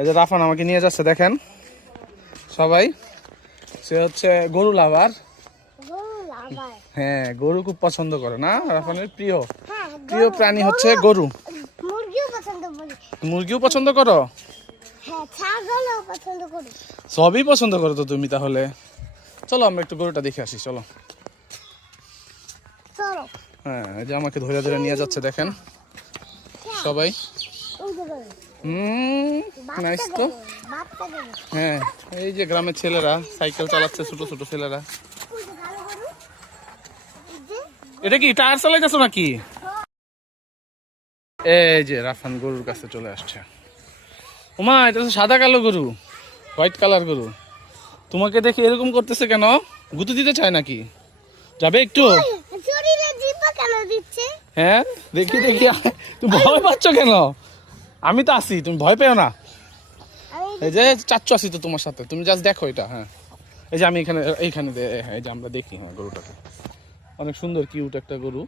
এই যে রাফান আমাকে নিয়ে যাচ্ছে দেখেন সবাই, সে হচ্ছে গরু লাভার। হ্যাঁ, গরু খুব পছন্দ করে না, রাফানের প্রিয় প্রিয় প্রাণী হচ্ছে গরু। মুরগিও পছন্দ করো? সবই পছন্দ করো তো তুমি তাহলে। চলো আমরা একটু গরুটা দেখে আসি, চলো। হ্যাঁ, এই যে আমাকে ধরে ধরে নিয়ে যাচ্ছে দেখেন সবাই। নাইস তো। হ্যাঁ, এই যে গ্রামের ছেলেরা সাইকেল চালাচ্ছে, ছোট ছোট ছেলেরা। এটা কি টায়ার চালাইতেছো নাকি? এই যে রাফান গরুর কাছে চলে আসছে। ওমা, এটা তো সাদা কালো গরু, হোয়াইট কালার গরু। তোমাকে দেখে এরকম করতেছে কেন? গুঁতো দিতে চায় নাকি? যাবে একটু? হ্যাঁ, দেখি দেখি। তুমি ভয় পাচ্ছ কেন? আমি তো আছি, তুমি ভয় পেও না। এই যে চাচ্চু আছি তো তোমার সাথে, তুমি জাস্ট দেখো এটা। হ্যাঁ, এই যে আমি এইখানে এই যে আমরা দেখি। হ্যাঁ, গরুটাকে অনেক সুন্দর কিউট একটা গরু।